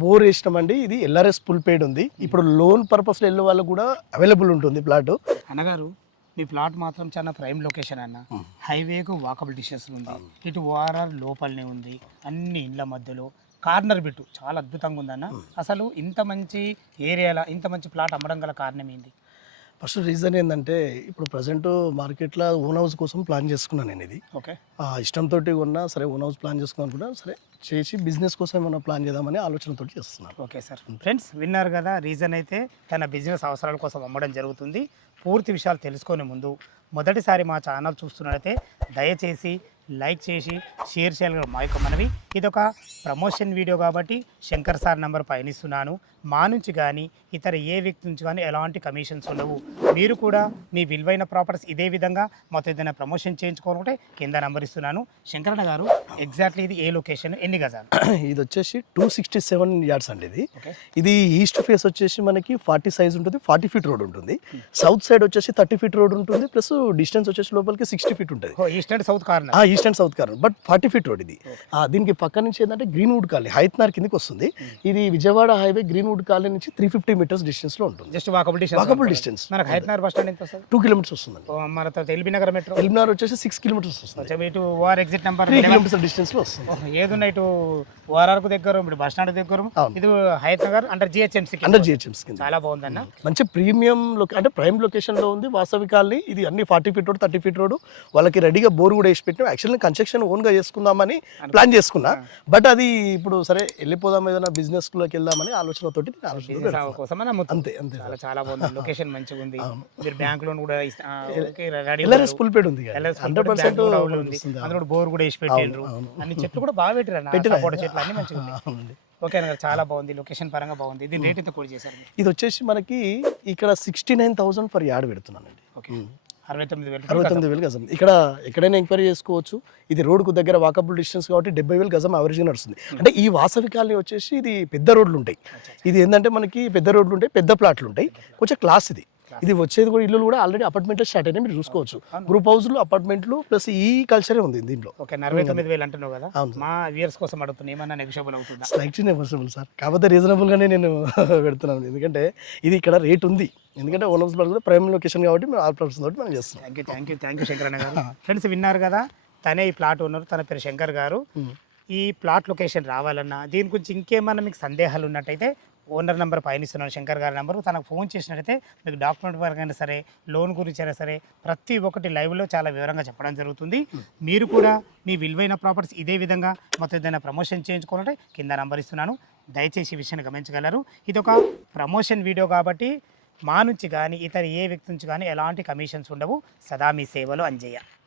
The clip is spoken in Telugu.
బోర్ వేసినామండి. ఇది ఎల్ఆర్ఎస్ ఫుల్ పెయిడ్ ఉంది. ఇప్పుడు లోన్ పర్పస్లో వెళ్ళే వాళ్ళకు కూడా అవైలబుల్ ఉంటుంది ప్లాట్. అన్నగారు మీ ప్లాట్ మాత్రం చాలా ప్రైమ్ లొకేషన్ అన్న. హైవేకు వాకబుల్ డిస్టెన్స్ ఉంది. ఇటు ఓఆర్ఆర్ లోపలనే ఉంది. అన్ని ఇండ్ల మధ్యలో కార్నర్ బిట్టు చాలా అద్భుతంగా ఉందన్న. అసలు ఇంత మంచి ఏరియాలో ఇంత మంచి ప్లాట్ అమ్మడం గల కారణం ఏంది? ఫస్ట్ రీజన్ ఏంటంటే ఇప్పుడు ప్రజెంట్ మార్కెట్లో ఓన్ హౌస్ కోసం ప్లాన్ చేసుకున్నాను నేను. ఇది ఓకే, ఇష్టంతో ఉన్నా సరే ఓన్ హౌస్ ప్లాన్ చేసుకున్నాను కూడా సరే చేసి బిజినెస్ కోసం ఏమైనా ప్లాన్ చేద్దామని ఆలోచనతో చేస్తున్నాను. Okay sir. ఫ్రెండ్స్ విన్నారు కదా, రీజన్ అయితే తన బిజినెస్ అవసరాల కోసం అమ్మడం జరుగుతుంది. పూర్తి విషయాలు తెలుసుకునే ముందు మొదటిసారి మా ఛానల్ చూస్తున్నట్లయితే దయచేసి లైక్ చేసి షేర్ చేయాలి మా యొక్క మనవి. ఇది ఒక ప్రమోషన్ వీడియో కాబట్టి శంకర్ సార్ నెంబర్ పైన ఇస్తున్నాను. మా నుంచి కానీ ఇతర ఏ వ్యక్తి నుంచి కానీ ఎలాంటి కమిషన్స్ ఉండవు. మీరు కూడా మీ విలువైన ప్రాపర్టీస్ ఇదే విధంగా మాతో ఏదైనా ప్రమోషన్ చేయించుకోవాలంటే కింద నెంబర్ ఇస్తున్నాను. శంకరన్న గారు ఎగ్జాక్ట్లీ ఇది ఏ లొకేషన్, ఎన్ని గజాలు? ఇది వచ్చేసి 267 yards అండి. ఇది ఈస్ట్ ఫేస్ వచ్చేసి మనకి 40 సైజ్ ఉంటుంది, 40 feet రోడ్ ఉంటుంది. సౌత్ సైడ్ వచ్చేసి 30 feet రోడ్ ఉంటుంది, ప్లస్ డిస్టెన్స్ వచ్చేసి లోపలికి 60 feet ఉంటుంది. East and south corner, east and south corner, but 40 feet road ఇది. దీనికి పక్క నుంచి ఏంటంటే గ్రీన్వుడ్ కాలనీ హైత్నార్ కిందకి వస్తుంది. ఇది విజయవాడ హైవే గ్రీన్వుడ్ కాలనీ నుంచి 350 meters డిస్టెన్స్ లో ఉంటుంది. Just walkable distance. మనకు హైత్నార్ బస్ స్టాండ్ ఎంత వస్తుంది? 2 kilometers వస్తుందండి. మన తర్వాత ఎల్బీ నగర్ మెట్రో ఎల్బీనగర్ వచ్చేసి 6 kilometers వస్తుంది. ఇటు OR exit number 3 kilometers distance లో వస్తుంది. ఏదున్నా ఇటు ఓఆర్ఆర్ కు దగ్గర, ఇప్పుడు బస్ స్టాండ్ దగ్గర, ఇది హైత్ నగర్ అండర్ జిహెచ్ఎంసీ కింద. చాలా బాగుందన్న. మంచి ప్రీమియం అంటే ప్రైమ్ లొకేషన్ లో ఉంది. వాసవి కాలనీ ఇది అన్ని 40 feet రోడ్, 30 feet రోడ్. వాళ్ళకి రెడీగా బోర్ కూడా వేసి పెట్టినాం. యాక్చువల్లీ కన్స్ట్రక్షన్ ఓన్ గా చేసుకుందామని ప్లాన్ చేసుకున్నా, బట్ అది ఇప్పుడు సరే వెళ్ళిపోదాం ఏదైనా బిజినెస్ లోకి వెళ్దామని ఆలోచనతోటి అంతే అంతే. చాలా బాగుంది, లొకేషన్ మంచిగా ఉంది. మీరు బ్యాంక్ లోన్ కూడా ఎల్ఆర్ఎస్ ఫుల్ పేడ్ ఉంది, 100% అందులో బోర్ కూడా వేసి పెట్టిండ్రు. అన్ని చెట్లు కూడా బాగా పెట్టిన చెట్లు అన్ని మంచిగా ఉన్నాయి. ఓకే అన్న, చాలా బాగుంది, లొకేషన్ పరంగా బాగుంది. దీని రేట్ ఎంత కూడా చేశారు? ఇది వచ్చేసి మనకి ఇక్కడ 69,000 ఫర్ యార్డ్ పెడుతున్నానండి. ఓకే, 69,000 గజం. ఇక్కడ ఎక్కడైనా ఎంక్వైరీ చేసుకోవచ్చు. ఇది రోడ్కు దగ్గర వాకబుల్ డిస్టెన్స్ కాబట్టి 70,000 గజం యావరేజ్ నడుస్తుంది. అంటే ఈ వాసవి కాలనీ వచ్చేసి ఇది పెద్ద రోడ్లు ఉంటాయి. ఇది ఏంటంటే మనకి పెద్ద రోడ్లు ఉంటాయి, పెద్ద ప్లాట్లు ఉంటాయి, కొంచెం క్లాస్ ఇది వచ్చేది కూడా. ఇల్లు కూడా ఆల్రెడీ అపార్ట్మెంట్లో స్టార్ట్ అయినా మీరు చూసుకోవచ్చు. గ్రూప్ హౌస్లు, అపార్ట్మెంట్లు ప్లస్ ఈ కల్చరే ఉంది దీంట్లో. ఓకే, 49,000 అంటున్నావు కదా, మా వ్యూయర్స్ కోసం అడుగుతున్నా, ఏమన్నా నెగోషియబుల్ అవుతుందా? స్లైట్లీ నెగోషియబుల్ సార్, కాకపోతే రీజనబుల్ గానే నేను పెడుతున్నాను. ఎందుకంటే ఇది ఇక్కడ రేట్ ఉంది. ఎందుకంటే ఓన్ హౌస్ కూడా ప్రైమ్ లొకేషన్ కాబట్టి మేము ఆల్ ప్రాబ్లమ్స్ తోటి మనం చేస్తున్నాం. థ్యాంక్ యూ శంకరన్న గారు. ఫ్రెండ్స్ విన్నారు కదా, తనే ఈ ప్లాట్ ఓనర్, తన పేరు శంకర్ గారు. ఈ ప్లాట్ లొకేషన్ రావాలన్నా దీని గురించి ఇంకేమన్నా మీకు సందేహాలు ఉన్నట్టయితే ఓనర్ నెంబర్ పైన ఇస్తున్నాను, శంకర్ గారి నెంబర్. తనకు ఫోన్ చేసినట్టయితే మీకు డాక్యుమెంట్ పరంగా అయినా సరే, లోన్ గురించి అయినా సరే, ప్రతి ఒక్కటి లైవ్లో చాలా వివరంగా చెప్పడం జరుగుతుంది. మీరు కూడా మీ విలువైన ప్రాపర్టీస్ ఇదే విధంగా మొత్తం ఏదైనా ప్రమోషన్ చేయించుకోవాలంటే కింద నెంబర్ ఇస్తున్నాను. దయచేసి ఈ విషయాన్ని గమనించగలరు. ఇది ఒక ప్రమోషన్ వీడియో కాబట్టి మా నుంచి కానీ ఇతర ఏ వ్యక్తి నుంచి కానీ ఎలాంటి కమిషన్స్ ఉండవు. సదా మీ సేవలో అంజయ్య.